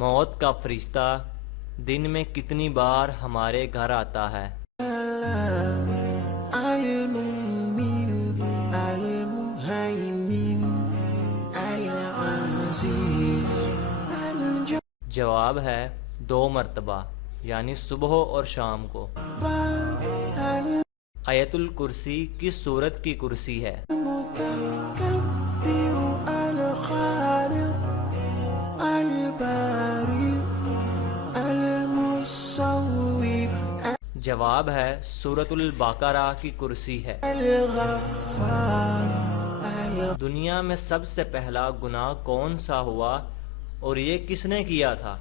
موت کا فرشتہ دن میں کتنی بار ہمارے گھر آتا ہے؟ جواب ہے 2 مرتبہ، یعنی صبح اور شام کو۔ آیت الکرسی کس سورت کی کرسی ہے؟ جواب ہے سورۃ البقرہ کی کرسی ہے۔ دنیا میں سب سے پہلا گناہ کون سا ہوا اور یہ کس نے کیا تھا؟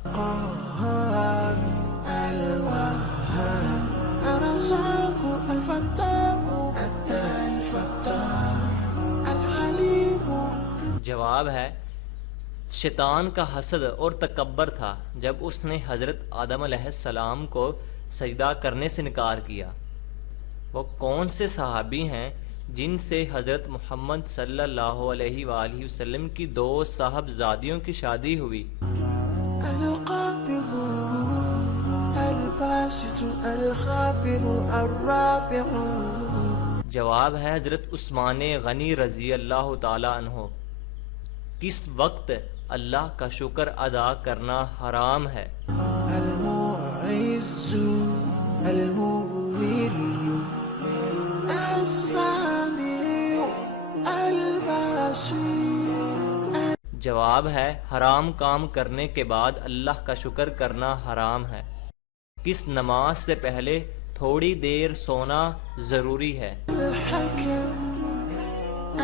جواب ہے شیطان کا حسد اور تکبر تھا جب اس نے حضرت آدم علیہ السلام کو سجدہ کرنے سے انکار کیا۔ وہ کون سے صحابی ہیں جن سے حضرت محمد صلی اللہ علیہ وآلہ وسلم کی 2 صاحبزادیوں کی شادی ہوئی؟ القابض الباسط الخافض الرافع۔ جواب ہے حضرت عثمان غنی رضی اللہ تعالی عنہ۔ کس وقت اللہ کا شکر ادا کرنا حرام ہے؟ المعز المذل السميع البصير۔ جواب ہے حرام کام کرنے کے بعد اللہ کا شکر کرنا حرام ہے۔ کس نماز سے پہلے تھوڑی دیر سونا ضروری ہے؟ الحكم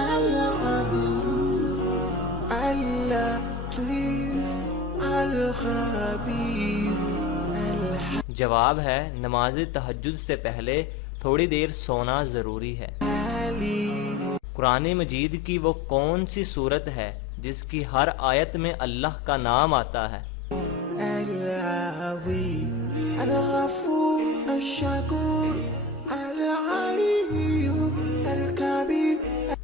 العدل اللطيف الخبير۔ جواب ہے نماز تہجد سے پہلے تھوڑی دیر سونا ضروری ہے۔ قرآن مجید کی وہ کون سی صورت ہے جس کی ہر آیت میں اللہ کا نام آتا ہے؟ العظیم الغفور الشکور العلی الکبیر۔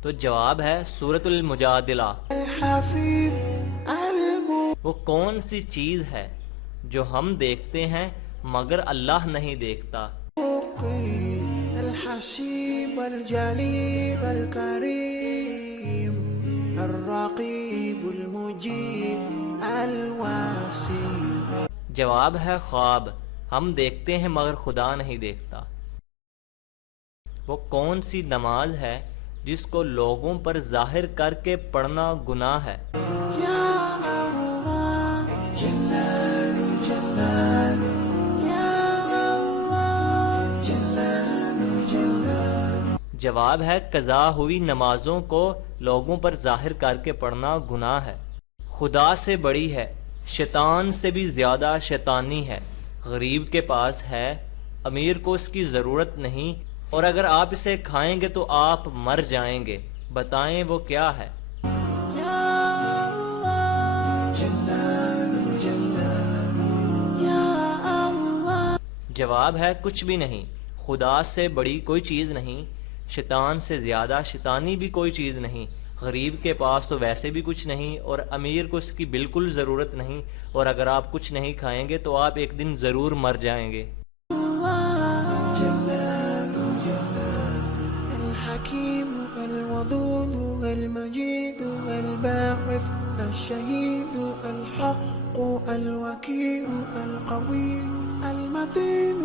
تو جواب ہے سورۃ المجادلہ۔ الحفیظ وہ کون سی چیز ہے جو ہم دیکھتے ہیں مگر اللہ نہیں دیکھتا؟ الحسیب الجلیل الکریم الرقیب المجیب الواسع۔ جواب ہے خواب، ہم دیکھتے ہیں مگر خدا نہیں دیکھتا۔ وہ کون سی نماز ہے جس کو لوگوں پر ظاہر کر کے پڑھنا گناہ ہے؟ جواب ہے قضا ہوئی نمازوں کو لوگوں پر ظاہر کر کے پڑھنا گناہ ہے۔ خدا سے بڑی ہے، شیطان سے بھی زیادہ شیطانی ہے۔ غریب کے پاس ہے، امیر کو اس کی ضرورت نہیں، اور اگر آپ اسے کھائیں گے تو آپ مر جائیں گے۔ بتائیں وہ کیا ہے؟ جواب ہے کچھ بھی نہیں۔ خدا سے بڑی کوئی چیز نہیں، شیطان سے زیادہ شیطانی بھی کوئی چیز نہیں۔ غریب کے پاس تو ویسے بھی کچھ نہیں، اور امیر کو اس کی بالکل ضرورت نہیں، اور اگر آپ کچھ نہیں کھائیں گے تو آپ ایک دن ضرور مر جائیں گے۔ الحکیم الودود المجید الباعث الشہید الحق الوکیل القوی المتین۔